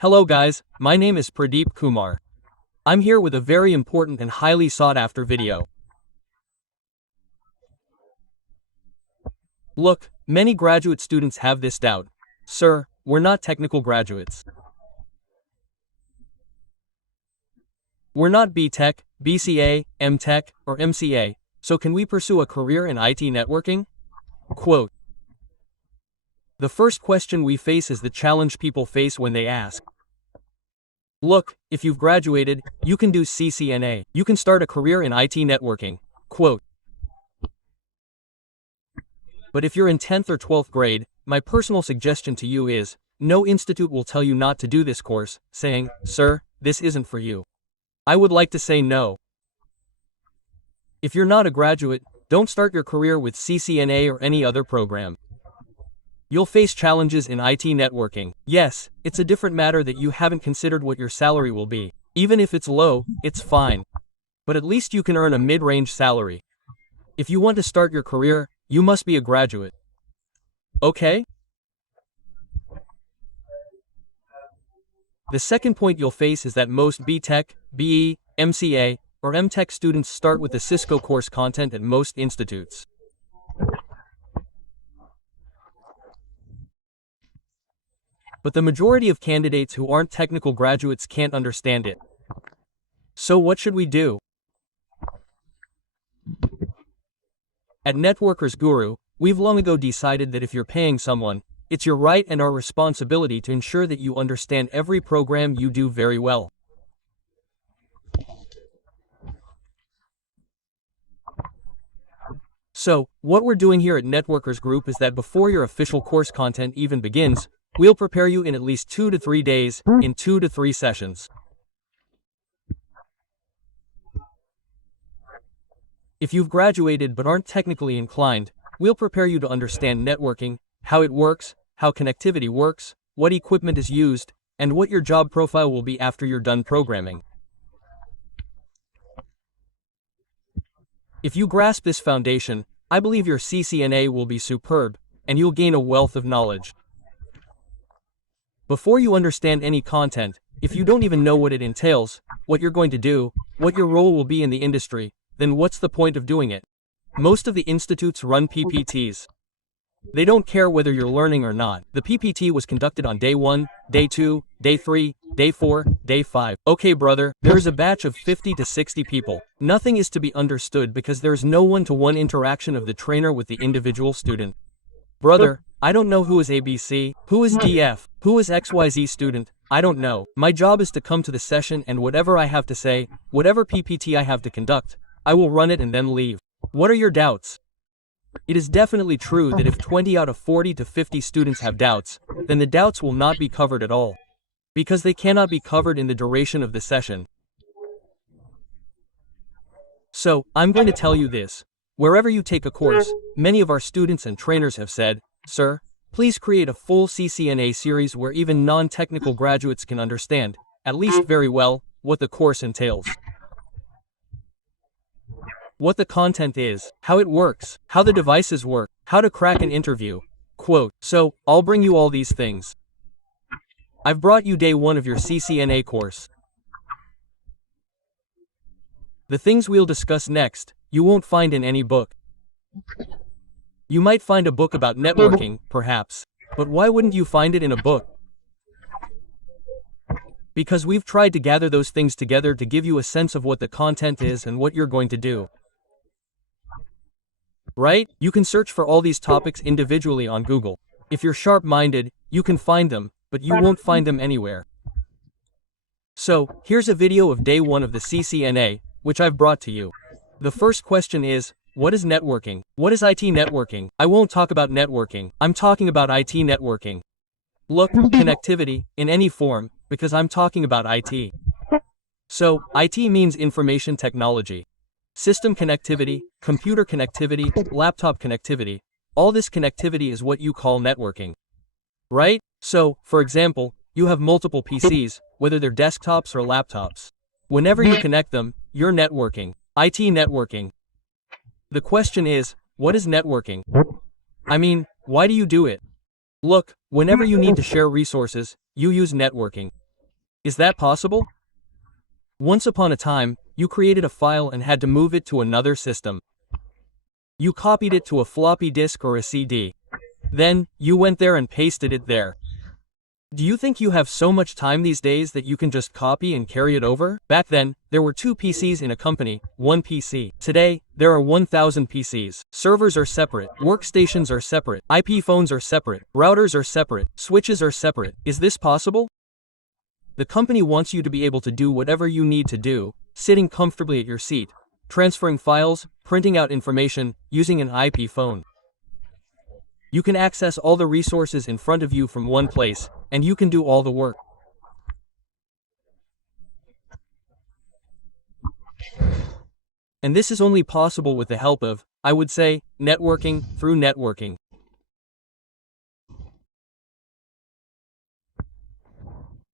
Hello guys, my name is Pradeep Kumar. I'm here with a very important and highly sought after video. Look, many graduate students have this doubt. Sir, we're not technical graduates. We're not B.Tech, BCA, M.Tech, or MCA, so can we pursue a career in IT networking? Quote. The first question we face is the challenge people face when they ask. Look, if you've graduated, you can do CCNA. You can start a career in IT networking. Quote. But if you're in 10th or 12th grade, my personal suggestion to you is, no institute will tell you not to do this course, saying, sir, this isn't for you. I would like to say no. If you're not a graduate, don't start your career with CCNA or any other program. You'll face challenges in IT networking. Yes, it's a different matter that you haven't considered what your salary will be. Even if it's low, it's fine. But at least you can earn a mid-range salary. If you want to start your career, you must be a graduate. Okay? The second point you'll face is that most B.Tech, BE, MCA, or M.Tech students start with the Cisco course content at most institutes. But the majority of candidates who aren't technical graduates can't understand it. So what should we do? At Networkers Guru, we've long ago decided that if you're paying someone, it's your right and our responsibility to ensure that you understand every program you do very well. So, what we're doing here at Networkers Group is that before your official course content even begins, we'll prepare you in at least 2 to 3 days, in 2 to 3 sessions. If you've graduated but aren't technically inclined, we'll prepare you to understand networking, how it works, how connectivity works, what equipment is used, and what your job profile will be after you're done programming. If you grasp this foundation, I believe your CCNA will be superb, and you'll gain a wealth of knowledge. Before you understand any content, if you don't even know what it entails, what you're going to do, what your role will be in the industry, then what's the point of doing it? Most of the institutes run PPTs. They don't care whether you're learning or not. The PPT was conducted on day 1, day 2, day 3, day 4, day 5. Okay brother, there's a batch of 50 to 60 people. Nothing is to be understood because there's no one-to-one interaction of the trainer with the individual student. Brother, I don't know who is ABC, who is DF, who is XYZ student, I don't know. My job is to come to the session and whatever I have to say, whatever PPT I have to conduct, I will run it and then leave. What are your doubts? It is definitely true that if 20 out of 40 to 50 students have doubts, then the doubts will not be covered at all. Because they cannot be covered in the duration of the session. So, I'm going to tell you this. Wherever you take a course, many of our students and trainers have said, sir, please create a full CCNA series where even non-technical graduates can understand, at least very well, what the course entails. What the content is, how it works, how the devices work, how to crack an interview. Quote, so, I'll bring you all these things. I've brought you day 1 of your CCNA course. The things we'll discuss next, you won't find in any book. You might find a book about networking, perhaps, but why wouldn't you find it in a book? Because we've tried to gather those things together to give you a sense of what the content is and what you're going to do. Right? You can search for all these topics individually on Google. If you're sharp-minded, you can find them, but you won't find them anywhere. So, here's a video of day 1 of the CCNA, which I've brought to you. The first question is, what is networking? What is IT networking? I won't talk about networking. I'm talking about IT networking. Look, connectivity, in any form, because I'm talking about IT. So, IT means information technology. System connectivity, computer connectivity, laptop connectivity. All this connectivity is what you call networking. Right? So, for example, you have multiple PCs, whether they're desktops or laptops. Whenever you connect them, you're networking. IT networking. The question is, what is networking? I mean, why do you do it? Look, whenever you need to share resources, you use networking. Is that possible? Once upon a time, you created a file and had to move it to another system. You copied it to a floppy disk or a CD. Then, you went there and pasted it there. Do you think you have so much time these days that you can just copy and carry it over? Back then, there were 2 PCs in a company, 1 PC. Today, there are 1,000 PCs. Servers are separate, workstations are separate, IP phones are separate, routers are separate, switches are separate. Is this possible? The company wants you to be able to do whatever you need to do, sitting comfortably at your seat, transferring files, printing out information, using an IP phone. You can access all the resources in front of you from one place, and you can do all the work. And this is only possible with the help of, I would say, networking through networking.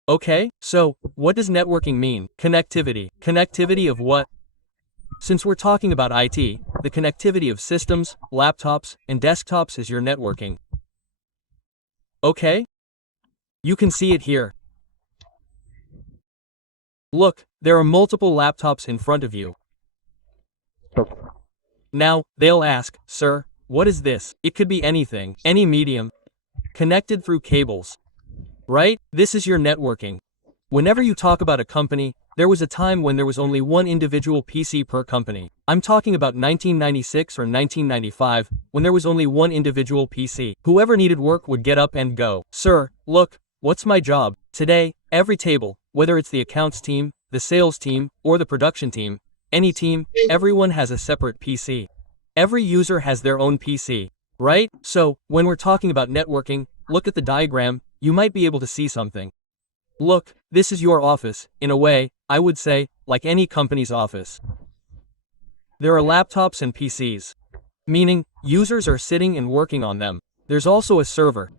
Okay, so, what does networking mean? Connectivity. Connectivity of what? Since we're talking about IT, the connectivity of systems, laptops, and desktops is your networking. Okay? You can see it here. Look, there are multiple laptops in front of you. Now, they'll ask, sir, what is this? It could be anything, any medium, connected through cables. Right? This is your networking. Whenever you talk about a company, there was a time when there was only one individual PC per company. I'm talking about 1996 or 1995, when there was only one individual PC. Whoever needed work would get up and go. Sir, look, what's my job? Today, every table, whether it's the accounts team, the sales team, or the production team, any team, everyone has a separate PC. Every user has their own PC. Right? So, when we're talking about networking, look at the diagram, you might be able to see something. Look, this is your office, in a way, I would say, like any company's office. There are laptops and PCs. Meaning, users are sitting and working on them. There's also a server.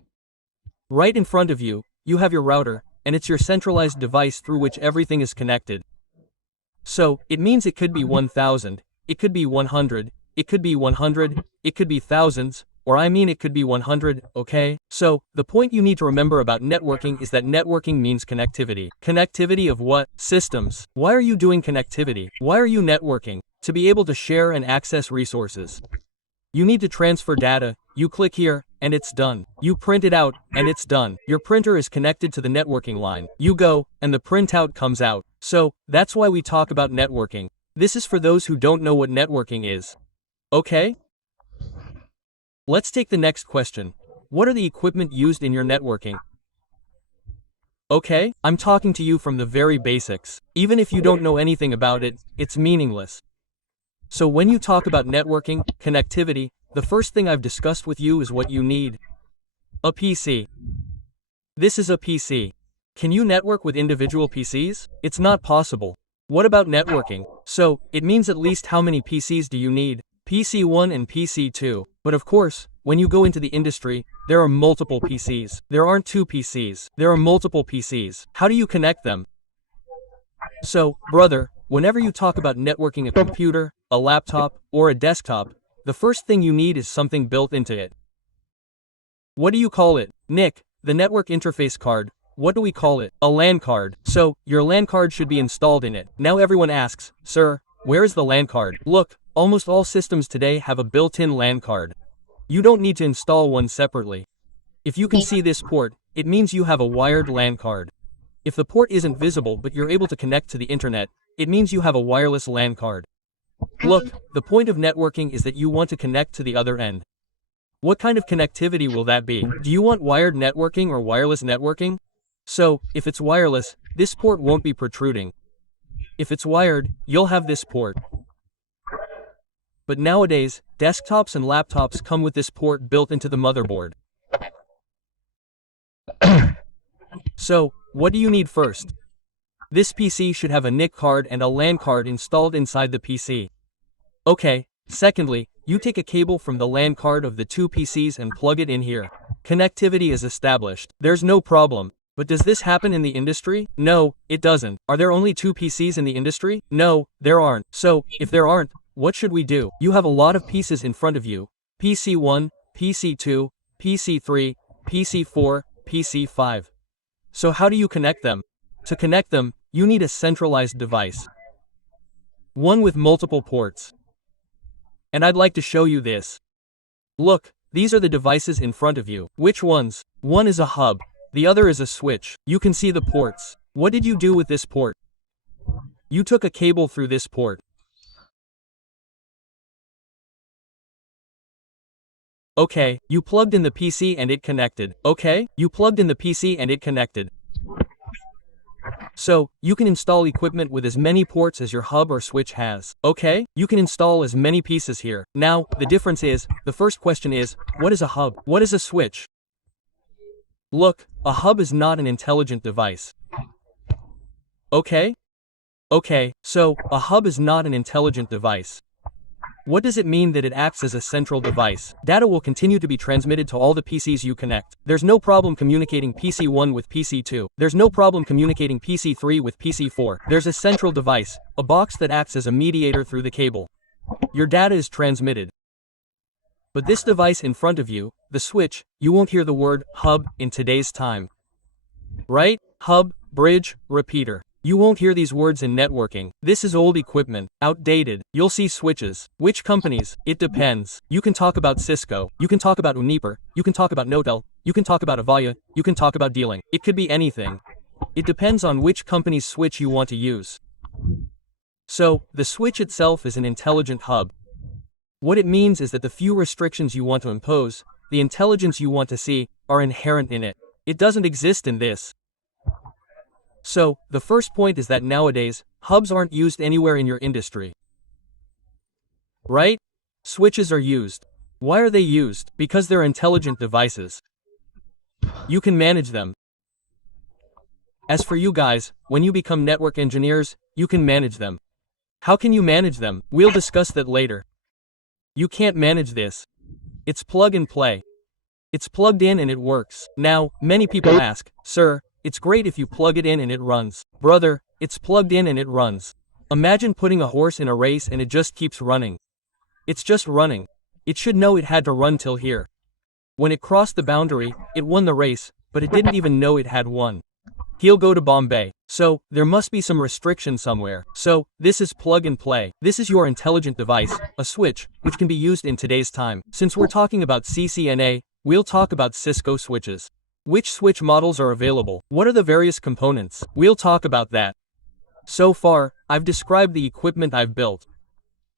Right in front of you, you have your router, and it's your centralized device through which everything is connected. So, it means it could be 1,000, it could be 100, it could be 100, it could be thousands, or I mean it could be 100, okay? So, the point you need to remember about networking is that networking means connectivity. Connectivity of what? Systems. Why are you doing connectivity? Why are you networking? To be able to share and access resources. You need to transfer data, you click here, and it's done. You print it out, and it's done. Your printer is connected to the networking line. You go, and the printout comes out. So, that's why we talk about networking. This is for those who don't know what networking is. Okay? Let's take the next question. What are the equipment used in your networking? Okay, I'm talking to you from the very basics. Even if you don't know anything about it, it's meaningless. So when you talk about networking, connectivity, the first thing I've discussed with you is what you need. A PC. This is a PC. Can you network with individual PCs? It's not possible. What about networking? So, it means at least how many PCs do you need? PC 1 and PC 2. But of course, when you go into the industry, there are multiple PCs. There aren't 2 PCs. There are multiple PCs. How do you connect them? So, brother, whenever you talk about networking a computer, a laptop, or a desktop, the first thing you need is something built into it. What do you call it? Nick, the network interface card. What do we call it? A LAN card. So, your LAN card should be installed in it. Now everyone asks, sir, where is the LAN card? Look, almost all systems today have a built-in LAN card. You don't need to install one separately. If you can see this port, it means you have a wired LAN card. If the port isn't visible but you're able to connect to the internet, it means you have a wireless LAN card. Look, the point of networking is that you want to connect to the other end. What kind of connectivity will that be? Do you want wired networking or wireless networking? So, if it's wireless, this port won't be protruding. If it's wired, you'll have this port. But nowadays, desktops and laptops come with this port built into the motherboard. So, what do you need first? This PC should have a NIC card and a LAN card installed inside the PC. Okay, secondly, you take a cable from the LAN card of the 2 PCs and plug it in here. Connectivity is established. There's no problem. But does this happen in the industry? No, it doesn't. Are there only 2 PCs in the industry? No, there aren't. So, if there aren't, what should we do? You have a lot of pieces in front of you. PC 1, PC 2, PC 3, PC 4, PC 5. So how do you connect them? To connect them, you need a centralized device. One with multiple ports. And I'd like to show you this. Look, these are the devices in front of you. Which ones? One is a hub. The other is a switch. You can see the ports. What did you do with this port? You took a cable through this port. Okay, you plugged in the PC and it connected. Okay, you plugged in the PC and it connected. So, you can install equipment with as many ports as your hub or switch has. Okay, you can install as many pieces here. Now, the difference is, the first question is, what is a hub? What is a switch? Look, a hub is not an intelligent device. Okay? Okay, so, a hub is not an intelligent device. What does it mean that it acts as a central device? Data will continue to be transmitted to all the PCs you connect. There's no problem communicating PC1 with PC2. There's no problem communicating PC3 with PC4. There's a central device, a box that acts as a mediator through the cable. Your data is transmitted. But this device in front of you, the switch, you won't hear the word hub in today's time. Right? Hub, bridge, repeater. You won't hear these words in networking. This is old equipment, outdated. You'll see switches. Which companies? It depends. You can talk about Cisco. You can talk about Uniper. You can talk about Notel. You can talk about Avaya. You can talk about dealing. It could be anything. It depends on which company's switch you want to use. So, the switch itself is an intelligent hub. What it means is that the few restrictions you want to impose, the intelligence you want to see, are inherent in it. It doesn't exist in this. So, the first point is that nowadays, hubs aren't used anywhere in your industry. Right? Switches are used. Why are they used? Because they're intelligent devices. You can manage them. As for you guys, when you become network engineers, you can manage them. How can you manage them? We'll discuss that later. You can't manage this. It's plug and play. It's plugged in and it works. Now, many people ask, sir, it's great if you plug it in and it runs. Brother, it's plugged in and it runs. Imagine putting a horse in a race and it just keeps running. It's just running. It should know it had to run till here. When it crossed the boundary, it won the race, but it didn't even know it had won. He'll go to Bombay. So, there must be some restriction somewhere. So, this is plug and play. This is your intelligent device, a switch, which can be used in today's time. Since we're talking about CCNA, we'll talk about Cisco switches. Which switch models are available? What are the various components? We'll talk about that. So far, I've described the equipment I've built.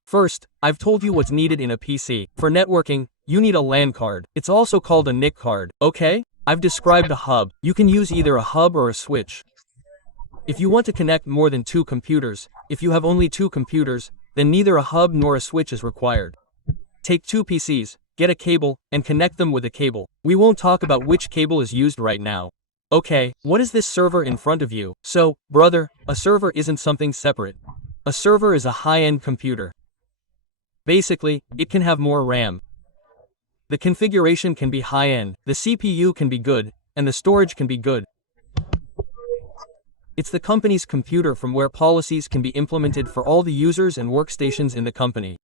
First, I've told you what's needed in a PC. For networking, you need a LAN card. It's also called a NIC card. Okay? I've described a hub. You can use either a hub or a switch. If you want to connect more than 2 computers, if you have only 2 computers, then neither a hub nor a switch is required. Take 2 PCs, get a cable, and connect them with a cable. We won't talk about which cable is used right now. Okay, what is this server in front of you? So, brother, a server isn't something separate. A server is a high-end computer. Basically, it can have more RAM. The configuration can be high-end, the CPU can be good, and the storage can be good. It's the company's computer from where policies can be implemented for all the users and workstations in the company.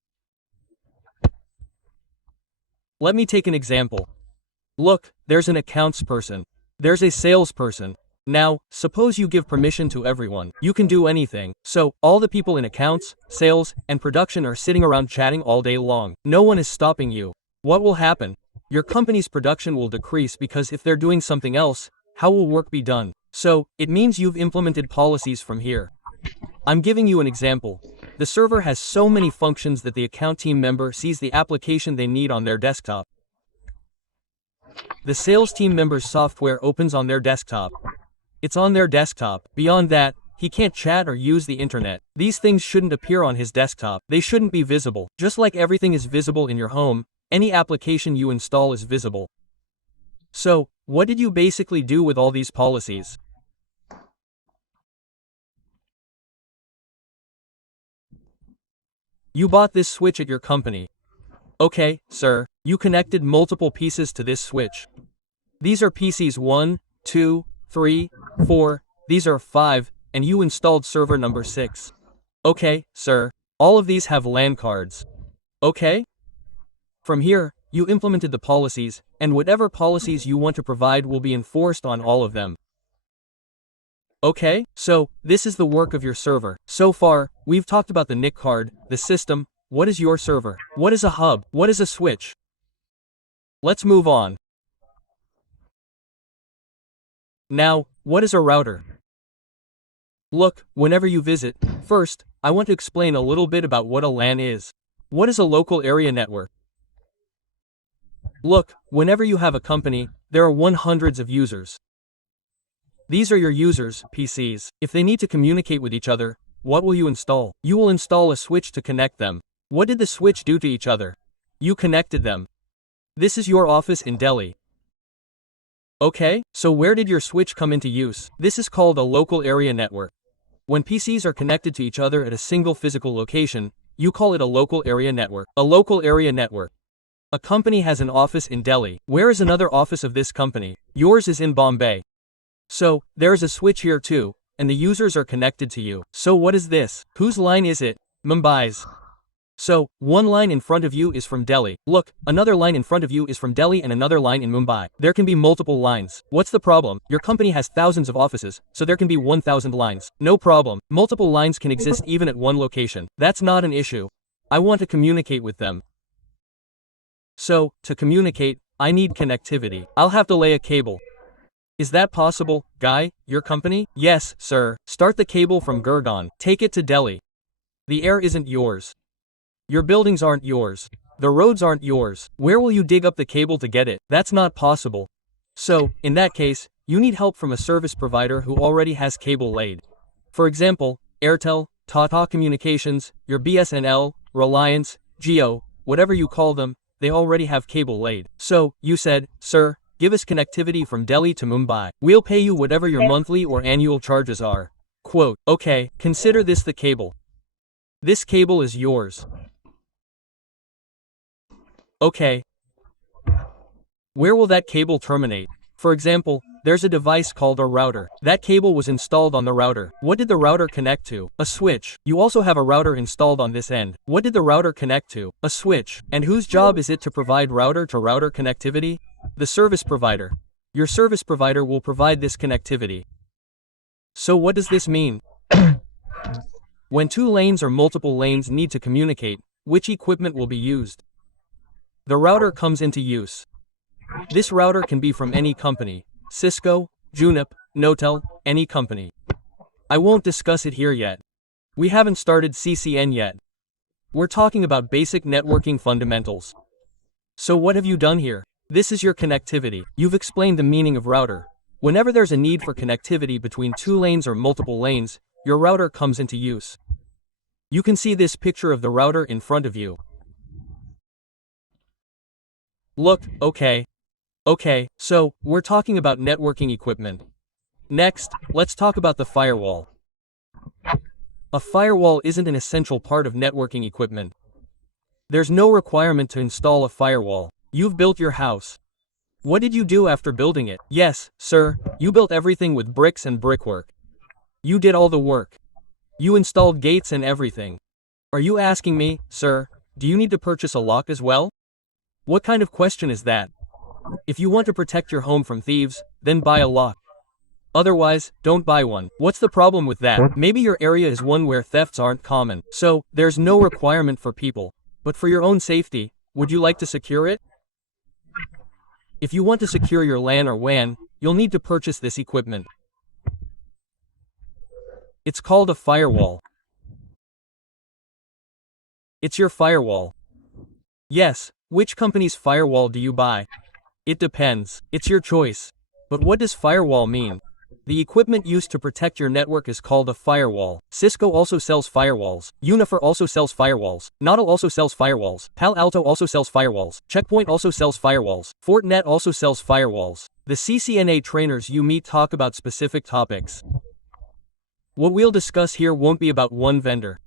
Let me take an example. Look, there's an accounts person. There's a salesperson. Now, suppose you give permission to everyone. You can do anything. So, all the people in accounts, sales, and production are sitting around chatting all day long. No one is stopping you. What will happen? Your company's production will decrease because if they're doing something else, how will work be done? So, it means you've implemented policies from here. I'm giving you an example. The server has so many functions that the account team member sees the application they need on their desktop. The sales team member's software opens on their desktop. It's on their desktop. Beyond that, he can't chat or use the internet. These things shouldn't appear on his desktop. They shouldn't be visible. Just like everything is visible in your home, any application you install is visible. So, what did you basically do with all these policies? You bought this switch at your company. Okay, sir, you connected multiple pieces to this switch. These are PCs 1, 2, 3, 4, these are 5, and you installed server number 6. Okay, sir, all of these have LAN cards. Okay? From here, you implemented the policies, and whatever policies you want to provide will be enforced on all of them. Okay, so this is the work of your server. So far, we've talked about the NIC card, the system. What is your server? What is a hub? What is a switch? Let's move on. Now, what is a router? Look, whenever you visit, first, I want to explain a little bit about what a LAN is. What is a local area network? Look, whenever you have a company, there are hundreds of users. These are your users, PCs. If they need to communicate with each other, what will you install? You will install a switch to connect them. What did the switch do to each other? You connected them. This is your office in Delhi. Okay, so where did your switch come into use? This is called a local area network. When PCs are connected to each other at a single physical location, you call it a local area network. A local area network. A company has an office in Delhi. Where is another office of this company? Yours is in Bombay. So, there is a switch here too, and the users are connected to you. So what is this? Whose line is it? Mumbai's. So, one line in front of you is from Delhi. Look, another line in front of you is from Delhi and another line in Mumbai. There can be multiple lines. What's the problem? Your company has thousands of offices, so there can be 1,000 lines. No problem. Multiple lines can exist even at one location. That's not an issue. I want to communicate with them. So, to communicate, I need connectivity. I'll have to lay a cable. Is that possible, guy? Your company? Yes, sir. Start the cable from Gurgaon. Take it to Delhi. The air isn't yours. Your buildings aren't yours. The roads aren't yours. Where will you dig up the cable to get it? That's not possible. So, in that case, you need help from a service provider who already has cable laid. For example, Airtel, Tata Communications, your BSNL, Reliance, Jio, whatever you call them, they already have cable laid. So, you said, sir, give us connectivity from Delhi to Mumbai. We'll pay you whatever your monthly or annual charges are. Quote, okay, consider this the cable. This cable is yours. Okay. Where will that cable terminate? For example, there's a device called a router. That cable was installed on the router. What did the router connect to? A switch. You also have a router installed on this end. What did the router connect to? A switch. And whose job is it to provide router-to-router connectivity? The service provider. Your service provider will provide this connectivity. So what does this mean? When two lanes or multiple lanes need to communicate, which equipment will be used? The router comes into use. This router can be from any company. Cisco, Juniper, Notel, any company. I won't discuss it here yet. We haven't started CCN yet. We're talking about basic networking fundamentals. So what have you done here? This is your connectivity. You've explained the meaning of router. Whenever there's a need for connectivity between two lanes or multiple lanes, your router comes into use. You can see this picture of the router in front of you. Look, okay. Okay, so, we're talking about networking equipment. Next, let's talk about the firewall. A firewall isn't an essential part of networking equipment. There's no requirement to install a firewall. You've built your house. What did you do after building it? Yes, sir, you built everything with bricks and brickwork. You did all the work. You installed gates and everything. Are you asking me, sir, do you need to purchase a lock as well? What kind of question is that? If you want to protect your home from thieves, then buy a lock. Otherwise, don't buy one. What's the problem with that? Maybe your area is one where thefts aren't common. So, there's no requirement for people. But for your own safety, would you like to secure it? If you want to secure your LAN or WAN, you'll need to purchase this equipment. It's called a firewall. It's your firewall. Yes, which company's firewall do you buy? It depends. It's your choice. But what does firewall mean? The equipment used to protect your network is called a firewall. Cisco also sells firewalls. Unifor also sells firewalls. Notel also sells firewalls. Palo Alto also sells firewalls. Checkpoint also sells firewalls. Fortinet also sells firewalls. The CCNA trainers you meet talk about specific topics. What we'll discuss here won't be about one vendor.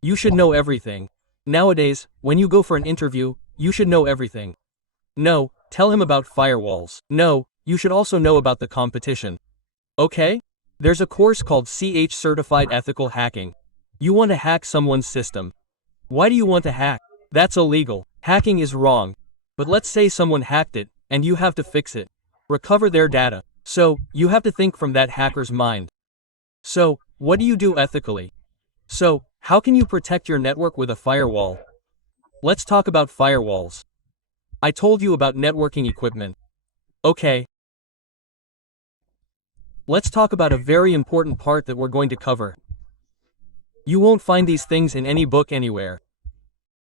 You should know everything. Nowadays, when you go for an interview, you should know everything. No, tell him about firewalls. No, you should also know about the competition. Okay? There's a course called CH Certified Ethical Hacking. You want to hack someone's system. Why do you want to hack? That's illegal. Hacking is wrong. But let's say someone hacked it, and you have to fix it. Recover their data. So, you have to think from that hacker's mind. So, what do you do ethically? So, how can you protect your network with a firewall? Let's talk about firewalls. I told you about networking equipment. Okay. Let's talk about a very important part that we're going to cover. You won't find these things in any book anywhere.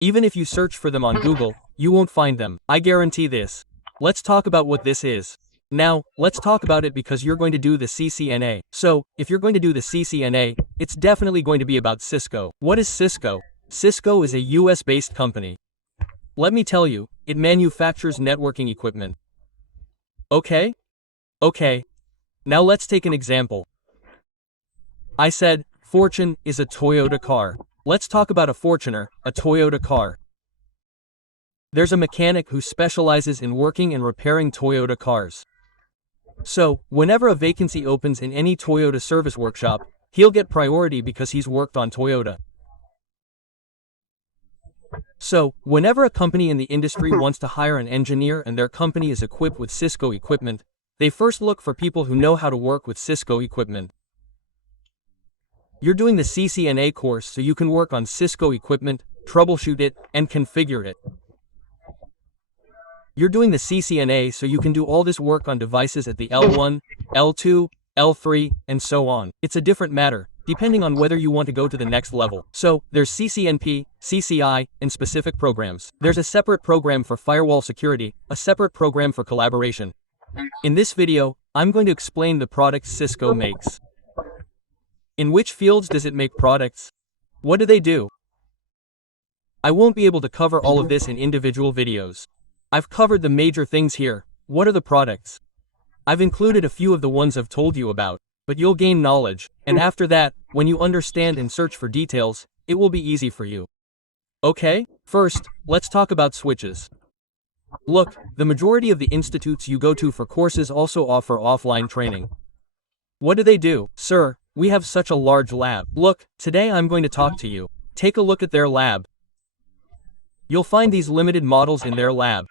Even if you search for them on Google, you won't find them. I guarantee this. Let's talk about what this is. Now, let's talk about it because you're going to do the CCNA. So, if you're going to do the CCNA, it's definitely going to be about Cisco. What is Cisco? Cisco is a US-based company. Let me tell you, it manufactures networking equipment. Okay? Okay. Now let's take an example. I said, Fortune is a Toyota car. Let's talk about a Fortuner, a Toyota car. There's a mechanic who specializes in working and repairing Toyota cars. So, whenever a vacancy opens in any Toyota service workshop, he'll get priority because he's worked on Toyota. So, whenever a company in the industry wants to hire an engineer and their company is equipped with Cisco equipment, they first look for people who know how to work with Cisco equipment. You're doing the CCNA course so you can work on Cisco equipment, troubleshoot it, and configure it. You're doing the CCNA so you can do all this work on devices at the L1, L2, L3, and so on. It's a different matter, depending on whether you want to go to the next level. So, there's CCNP, CCI, and specific programs. There's a separate program for firewall security, a separate program for collaboration. In this video, I'm going to explain the products Cisco makes. In which fields does it make products? What do they do? I won't be able to cover all of this in individual videos. I've covered the major things here. What are the products? I've included a few of the ones I've told you about, but you'll gain knowledge, and after that, when you understand and search for details, it will be easy for you. Okay? First, let's talk about switches. Look, the majority of the institutes you go to for courses also offer offline training. What do they do? Sir, we have such a large lab. Look, today I'm going to talk to you. Take a look at their lab. You'll find these limited models in their lab.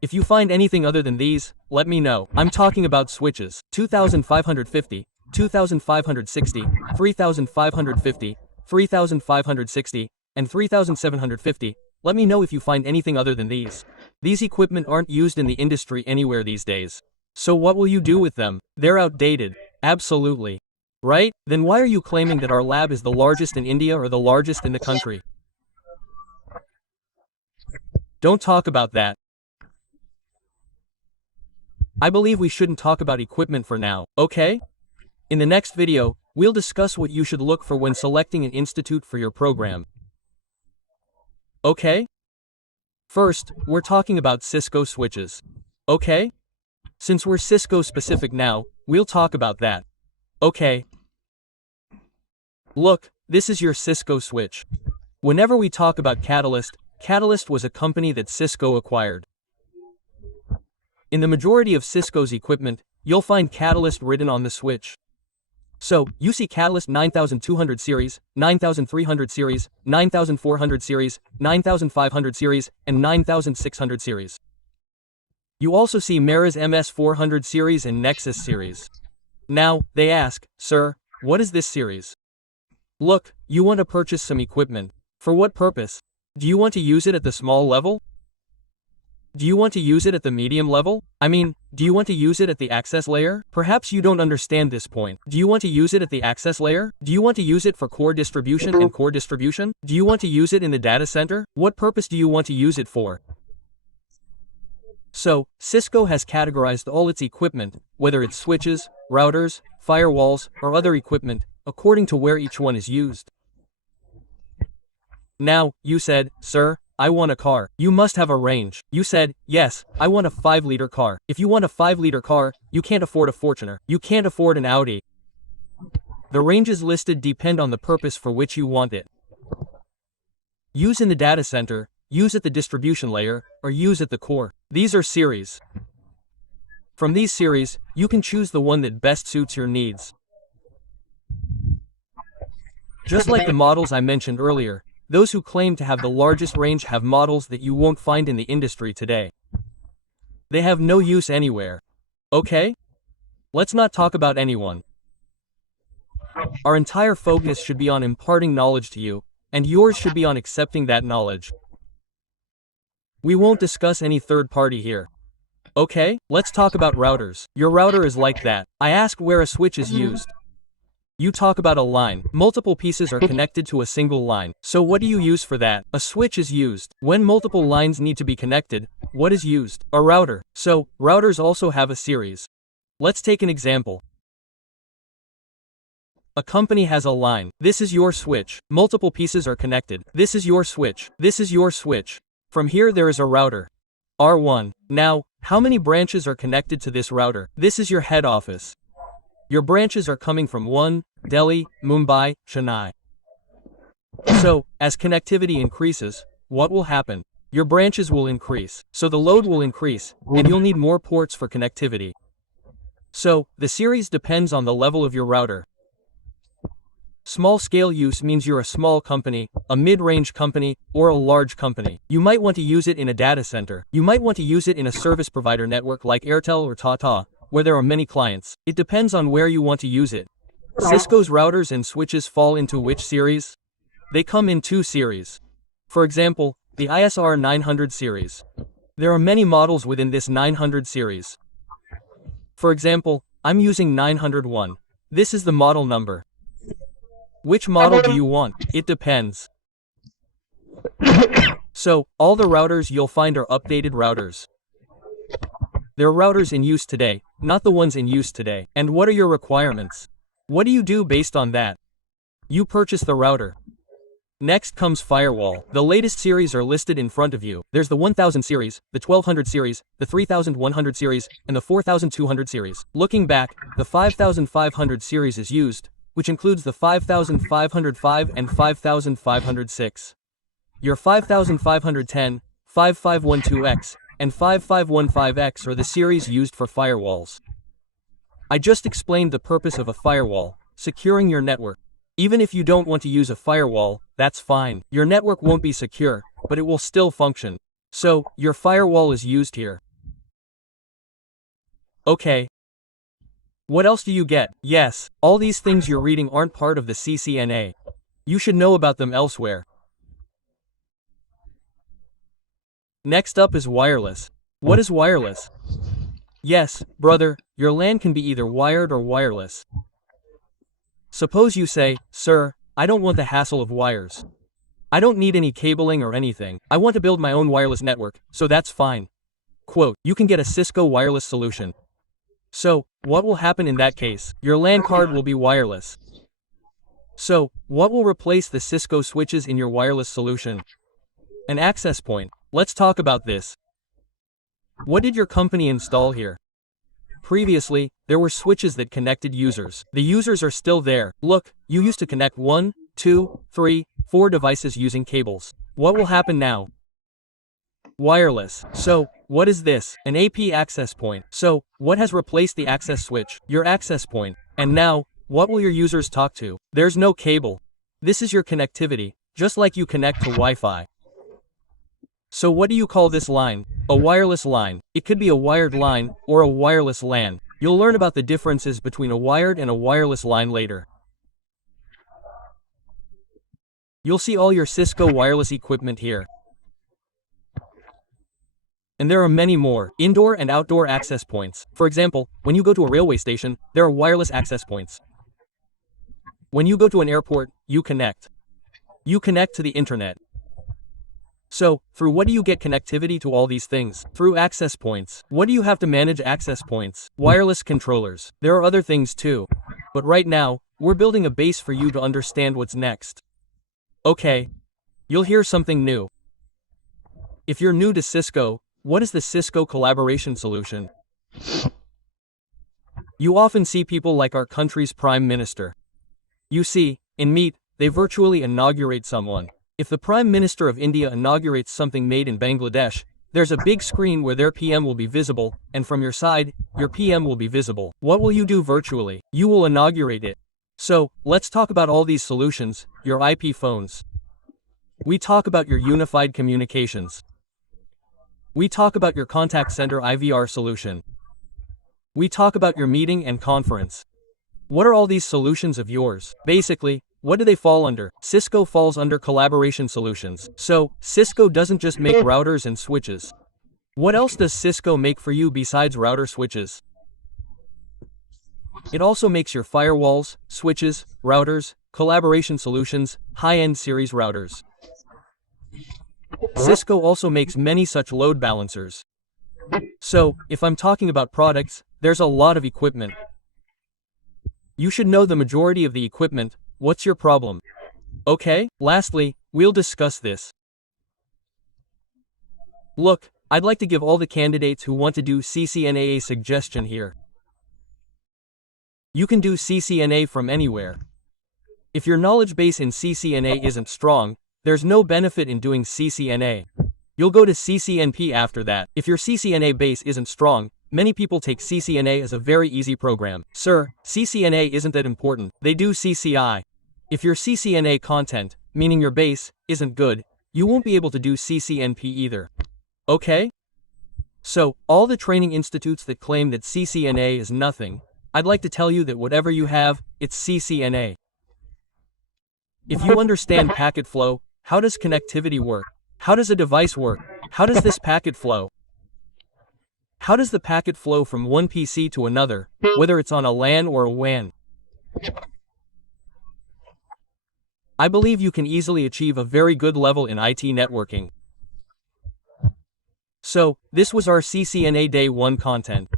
If you find anything other than these, let me know. I'm talking about switches. 2550, 2560, 3550, 3560, and 3750. Let me know if you find anything other than these. These equipment aren't used in the industry anywhere these days. So what will you do with them? They're outdated. Absolutely. Right? Then why are you claiming that our lab is the largest in India or the largest in the country? Don't talk about that. I believe we shouldn't talk about equipment for now, okay? In the next video, we'll discuss what you should look for when selecting an institute for your program. Okay? First, we're talking about Cisco switches. Okay? Since we're Cisco specific now, we'll talk about that. Okay. Look, this is your Cisco switch. Whenever we talk about Catalyst, Catalyst was a company that Cisco acquired. In the majority of Cisco's equipment, you'll find Catalyst written on the switch. So, you see Catalyst 9200 series, 9300 series, 9400 series, 9500 series, and 9600 series. You also see Mera's MS400 series and Nexus series. Now, they ask, sir, what is this series? Look, you want to purchase some equipment. For what purpose? Do you want to use it at the small level? Do you want to use it at the medium level? I mean, do you want to use it at the access layer? Perhaps you don't understand this point. Do you want to use it at the access layer? Do you want to use it for core distribution and core distribution? Do you want to use it in the data center? What purpose do you want to use it for? So, Cisco has categorized all its equipment, whether it's switches, routers, firewalls, or other equipment, according to where each one is used. Now, you said, sir, I want a car. You must have a range. You said, yes, I want a 5-liter car. If you want a 5-liter car, you can't afford a Fortuner. You can't afford an Audi. The ranges listed depend on the purpose for which you want it. Use in the data center, use at the distribution layer, or use at the core. These are series. From these series, you can choose the one that best suits your needs. Just like the models I mentioned earlier, those who claim to have the largest range have models that you won't find in the industry today. They have no use anywhere. Okay? Let's not talk about anyone. Our entire focus should be on imparting knowledge to you, and yours should be on accepting that knowledge. We won't discuss any third party here. Okay, let's talk about routers. Your router is like that. I asked where a switch is used. You talk about a line. Multiple pieces are connected to a single line. So what do you use for that? A switch is used. When multiple lines need to be connected, what is used? A router. So, routers also have a series. Let's take an example. A company has a line. This is your switch. Multiple pieces are connected. This is your switch. This is your switch. From here there is a router. R1. Now, how many branches are connected to this router? This is your head office. Your branches are coming from 1, Delhi, Mumbai, Chennai. So, as connectivity increases, what will happen? Your branches will increase, so the load will increase, and you'll need more ports for connectivity. So, the series depends on the level of your router. Small-scale use means you're a small company, a mid-range company, or a large company. You might want to use it in a data center. You might want to use it in a service provider network like Airtel or Tata, where there are many clients. It depends on where you want to use it. Cisco's routers and switches fall into which series? They come in 2 series. For example, the ISR 900 series. There are many models within this 900 series. For example, I'm using 901. This is the model number. Which model do you want? It depends. So, all the routers you'll find are updated routers. They're routers in use today, not the ones in use today. And what are your requirements? What do you do based on that? You purchase the router. Next comes firewall. The latest series are listed in front of you. There's the 1000 series, the 1200 series, the 3100 series, and the 4200 series. Looking back, the 5500 series is used, which includes the 5505 and 5506. Your 5510, 5512X, and 5515X are the series used for firewalls. I just explained the purpose of a firewall, securing your network. Even if you don't want to use a firewall, that's fine. Your network won't be secure, but it will still function. So, your firewall is used here. Okay. What else do you get? Yes, all these things you're reading aren't part of the CCNA. You should know about them elsewhere. Next up is wireless. What is wireless? Yes, brother, your LAN can be either wired or wireless. Suppose you say, "Sir, I don't want the hassle of wires. I don't need any cabling or anything. I want to build my own wireless network, so that's fine." Quote, you can get a Cisco wireless solution. So, what will happen in that case? Your LAN card will be wireless. So, what will replace the Cisco switches in your wireless solution? An access point. Let's talk about this. What did your company install here? Previously, there were switches that connected users. The users are still there. Look, you used to connect 1, 2, 3, 4 devices using cables. What will happen now? Wireless. So, what is this? An AP access point. So, what has replaced the access switch? Your access point. And now, what will your users talk to? There's no cable. This is your connectivity, just like you connect to Wi-Fi. So what do you call this line? A wireless line. It could be a wired line, or a wireless LAN. You'll learn about the differences between a wired and a wireless line later. You'll see all your Cisco wireless equipment here. And there are many more, indoor and outdoor access points. For example, when you go to a railway station, there are wireless access points. When you go to an airport, you connect. You connect to the internet. So, through what do you get connectivity to all these things? Through access points. What do you have to manage access points? Wireless controllers. There are other things too. But right now, we're building a base for you to understand what's next. Okay. You'll hear something new. If you're new to Cisco, what is the Cisco collaboration solution? You often see people like our country's Prime Minister. You see, in Meet, they virtually inaugurate someone. If the Prime Minister of India inaugurates something made in Bangladesh, there's a big screen where their PM will be visible, and from your side, your PM will be visible. What will you do virtually? You will inaugurate it. So, let's talk about all these solutions, your IP phones. We talk about your unified communications. We talk about your contact center IVR solution. We talk about your meeting and conference. What are all these solutions of yours? Basically, what do they fall under? Cisco falls under collaboration solutions. So, Cisco doesn't just make routers and switches. What else does Cisco make for you besides router switches? It also makes your firewalls, switches, routers, collaboration solutions, high-end series routers. Cisco also makes many such load balancers. So, if I'm talking about products, there's a lot of equipment. You should know the majority of the equipment. What's your problem? Okay, lastly, we'll discuss this. Look, I'd like to give all the candidates who want to do CCNA a suggestion here. You can do CCNA from anywhere. If your knowledge base in CCNA isn't strong, there's no benefit in doing CCNA. You'll go to CCNP after that. If your CCNA base isn't strong, many people take CCNA as a very easy program. Sir, CCNA isn't that important. They do CCI. If your CCNA content, meaning your base, isn't good, you won't be able to do CCNP either. Okay? So, all the training institutes that claim that CCNA is nothing, I'd like to tell you that whatever you have, it's CCNA. If you understand packet flow, how does connectivity work? How does a device work? How does this packet flow? How does the packet flow from one PC to another, whether it's on a LAN or a WAN? I believe you can easily achieve a very good level in IT networking. So, this was our CCNA Day 1 content.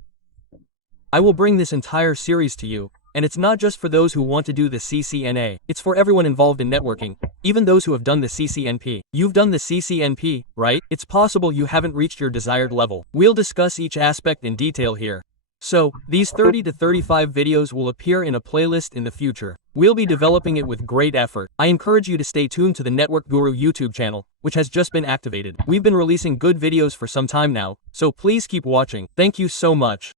I will bring this entire series to you, and it's not just for those who want to do the CCNA, it's for everyone involved in networking, even those who have done the CCNP. You've done the CCNP, right? It's possible you haven't reached your desired level. We'll discuss each aspect in detail here. So, these 30 to 35 videos will appear in a playlist in the future. We'll be developing it with great effort. I encourage you to stay tuned to the Network Guru YouTube channel, which has just been activated. We've been releasing good videos for some time now, so please keep watching. Thank you so much.